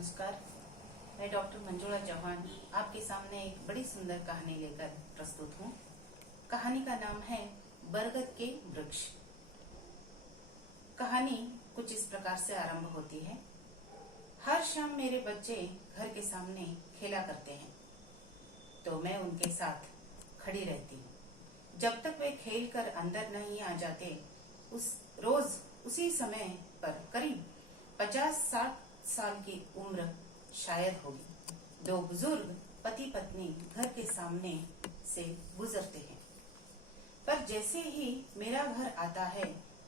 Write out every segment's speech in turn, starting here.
नमस्कार। मैं डॉक्टर मंजुला चौहान आपके सामने एक बड़ी सुंदर कहानी लेकर प्रस्तुत हूँ। कहानी का नाम है बरगद के वृक्ष। कहानी कुछ इस प्रकार से आरंभ होती है। हर शाम मेरे बच्चे घर के सामने खेला करते हैं, तो मैं उनके साथ खड़ी रहती हूँ। जब तक वे खेल कर अंदर नहीं आ जाते, रोज उसी समय पर करीब 50-60 साल की उम्र शायद होगी, दो बुजुर्ग पति पत्नी घर के सामने से गुजरते हैं। पर जैसे ही मेरा घर आता है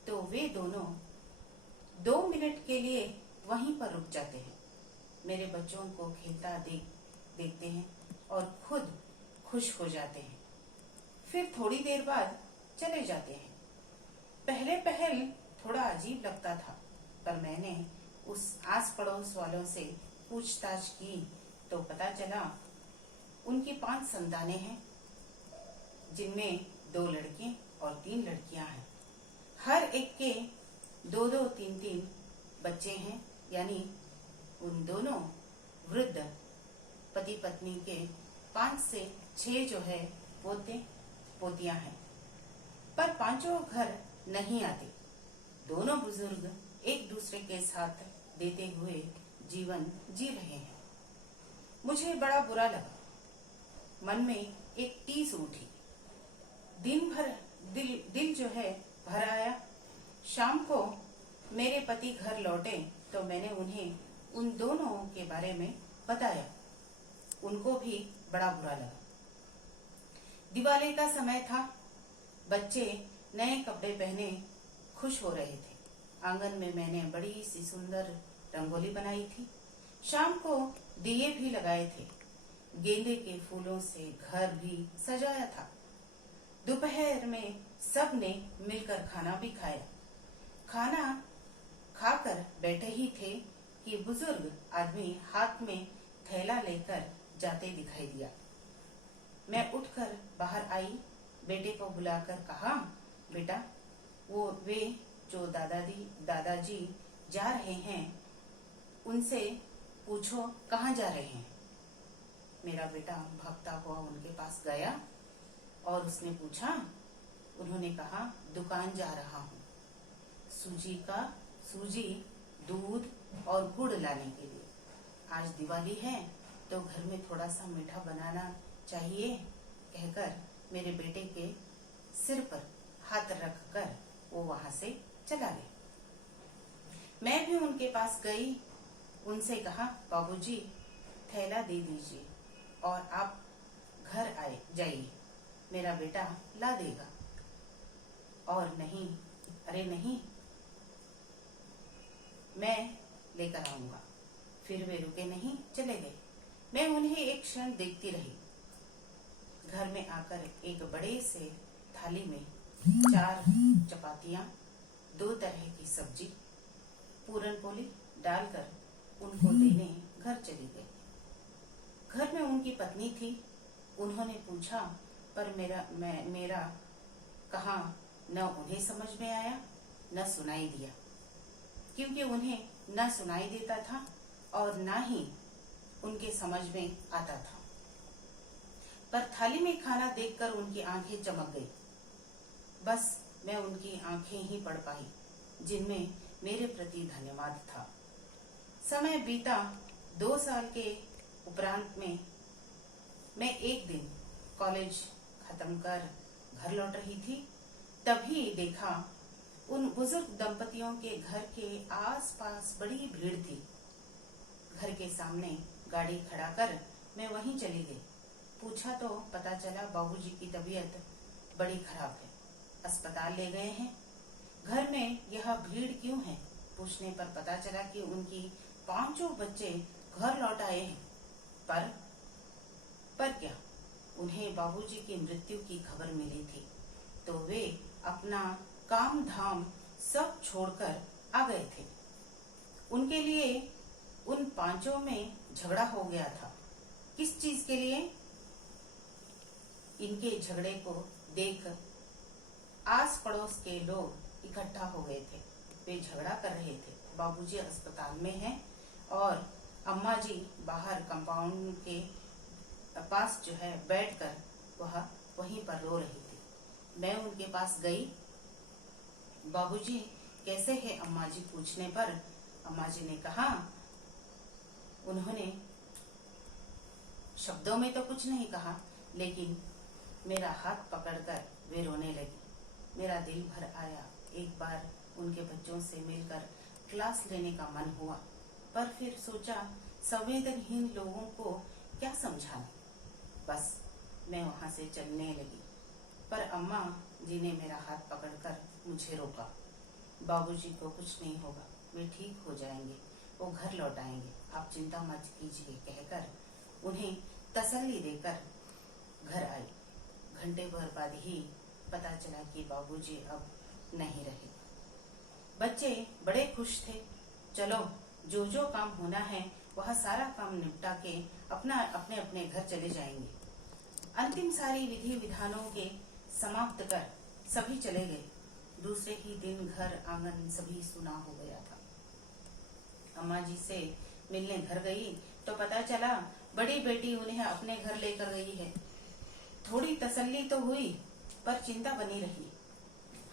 तो वे दोनों 2 मिनट के लिए वहीं पर रुक जाते हैं। मेरे बच्चों को खेलता देखते हैं और खुद खुश हो जाते हैं। फिर थोड़ी देर बाद चले जाते हैं। पहले थोड़ा अजीब लगता था, पर मैंने उस आस पड़ोस वालों से पूछताछ की तो पता चला उनकी 5 संतानें हैं, जिनमें 2 लड़के और 3 लड़कियां हैं। हर एक के 2-2, 3-3 बच्चे हैं, यानी उन दोनों वृद्ध पति पत्नी के 5 से 6 जो है पोते पोतियां हैं। पर पांचों घर नहीं आते। दोनों बुजुर्ग एक दूसरे के साथ देते हुए जीवन जी रहे हैं। मुझे बड़ा बुरा लगा। मन में एक टीस उठी। दिन भर दिल जो है भर आया। शाम को मेरे पति घर लौटे तो मैंने उन्हें उन दोनों के बारे में बताया। उनको भी बड़ा बुरा लगा। दिवाली का समय था। बच्चे नए कपड़े पहने खुश हो रहे थे। आंगन में मैंने बड़ी सी सुंदर रंगोली बनाई थी। शाम को दिए भी लगाए थे। गेंदे के फूलों से घर भी सजाया था। दोपहर में सब ने मिलकर खाना भी खाया। खाना खाकर बैठे ही थे कि बुजुर्ग आदमी हाथ में थैला लेकर जाते दिखाई दिया। मैं उठकर बाहर आई। बेटे को बुलाकर कहा, बेटा, वे जो दादाजी जा रहे हैं, उनसे पूछो कहाँ जा रहे हैं। मेरा बेटा भागता हुआ उनके पास गया और उसने पूछा। उन्होंने कहा, दुकान जा रहा हूँ, सूजी, दूध और गुड़ लाने के लिए। आज दिवाली है तो घर में थोड़ा सा मीठा बनाना चाहिए, कहकर मेरे बेटे के सिर पर हाथ रखकर वो वहां से चला गया। मैं भी उनके पास गई। उनसे कहा, बाबूजी, थैला दे दीजिए और आप घर जाइए, मेरा बेटा ला देगा। और नहीं, अरे नहीं, मैं लेकर आऊंगा। फिर वे रुके नहीं, चले गए। मैं उन्हें एक क्षण देखती रही। घर में आकर एक बड़े से थाली में 4 चपातियां, 2 तरह की सब्जी, पूरन पोली डालकर उनको देने घर चली गई। घर में उनकी पत्नी थी। उन्होंने पूछा, पर मेरा कहा न उन्हें समझ में आया न सुनाई दिया, क्योंकि उन्हें न सुनाई देता था और न ही उनके समझ में आता था। पर थाली में खाना देखकर उनकी आंखें चमक गई। बस मैं उनकी आंखें ही पढ़ पाई, जिनमें मेरे प्रति धन्यवाद था। समय बीता। 2 साल के उपरांत में मैं एक दिन कॉलेज खत्म कर घर लौट रही थी। तभी देखा उन बुजुर्ग दंपतियों के घर के आसपास बड़ी भीड़ थी। घर के सामने गाड़ी खड़ा कर मैं वहीं चली गई। पूछा तो पता चला बाबूजी की तबीयत बड़ी खराब है, अस्पताल ले गए हैं। घर में यह भीड़ क्यों है? पूछने पर पता चला कि उनकी 5 बच्चे घर लौट आए हैं। पर क्या, उन्हें बाबूजी की मृत्यु की खबर मिली थी, तो वे अपना काम धाम सब छोड़कर आ गए थे। उनके लिए उन 5 में झगड़ा हो गया था। किस चीज के लिए? इनके झगड़े को देख आस पड़ोस के लोग इकट्ठा हो गए थे। वे झगड़ा कर रहे थे। बाबूजी अस्पताल में हैं और अम्मा जी बाहर कंपाउंड के पास जो है बैठकर वह वहीं पर रो रही थी। मैं उनके पास गई। बाबूजी कैसे है अम्मा जी पूछने पर अम्मा जी ने कहा, उन्होंने शब्दों में तो कुछ नहीं कहा, लेकिन मेरा हाथ पकड़कर वे रोने लगी। मेरा दिल भर आया। एक बार उनके बच्चों से मिलकर क्लास लेने का मन हुआ, पर फिर सोचा संवेदनहीन लोगों को क्या समझाना। बस मैं वहां से चलने लगी, पर अम्मा जी ने मेरा हाथ पकड़कर मुझे रोका। बाबूजी को कुछ नहीं होगा, वे ठीक हो जाएंगे, वो घर लौट आएंगे, आप चिंता मत कीजिए कहकर उन्हें तसल्ली देकर घर आई। घंटे भर बाद ही पता चला कि बाबूजी अब नहीं रहे। बच्चे बड़े खुश थे। चलो जो जो काम होना है वह सारा काम निपटा के अपने अपने घर चले जाएंगे। अंतिम सारी विधि विधानों के समाप्त कर सभी चले गए। दूसरे ही दिन घर आंगन सभी सुना हो गया था। अम्मा जी से मिलने घर गई तो पता चला बड़ी बेटी उन्हें अपने घर लेकर गई है। थोड़ी तसल्ली तो हुई, पर चिंता बनी रही।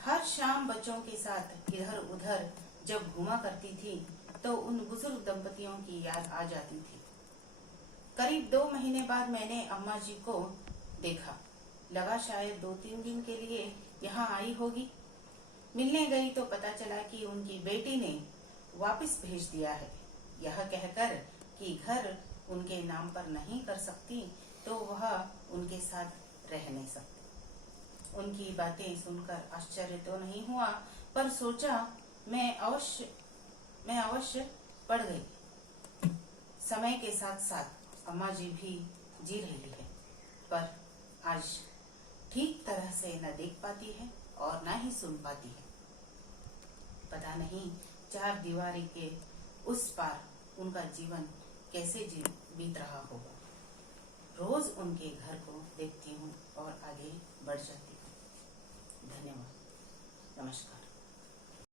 हर शाम बच्चों के साथ इधर उधर जब घूमा करती थी तो उन बुजुर्ग दंपतियों की याद आ जाती थी। करीब 2 महीने बाद मैंने अम्मा जी को देखा। लगा शायद 2-3 दिन के लिए यहाँ आई होगी। मिलने गई तो पता चला कि उनकी बेटी ने वापस भेज दिया है, यह कहकर कि घर उनके नाम पर नहीं कर सकती तो वह उनके साथ रह नहीं सकती। उनकी बातें सुनकर आश्चर्य तो नहीं हुआ, पर सोचा मैं अवश्य पड़ गई। समय के साथ साथ अम्मा जी भी जी रही है, पर आज ठीक तरह से न देख पाती है और न ही सुन पाती है। पता नहीं 4 दीवारी के उस पार उनका जीवन कैसे बीत रहा होगा। रोज उनके घर को देखती हूँ और आगे बढ़ जाती हूँ। धन्यवाद। नमस्कार।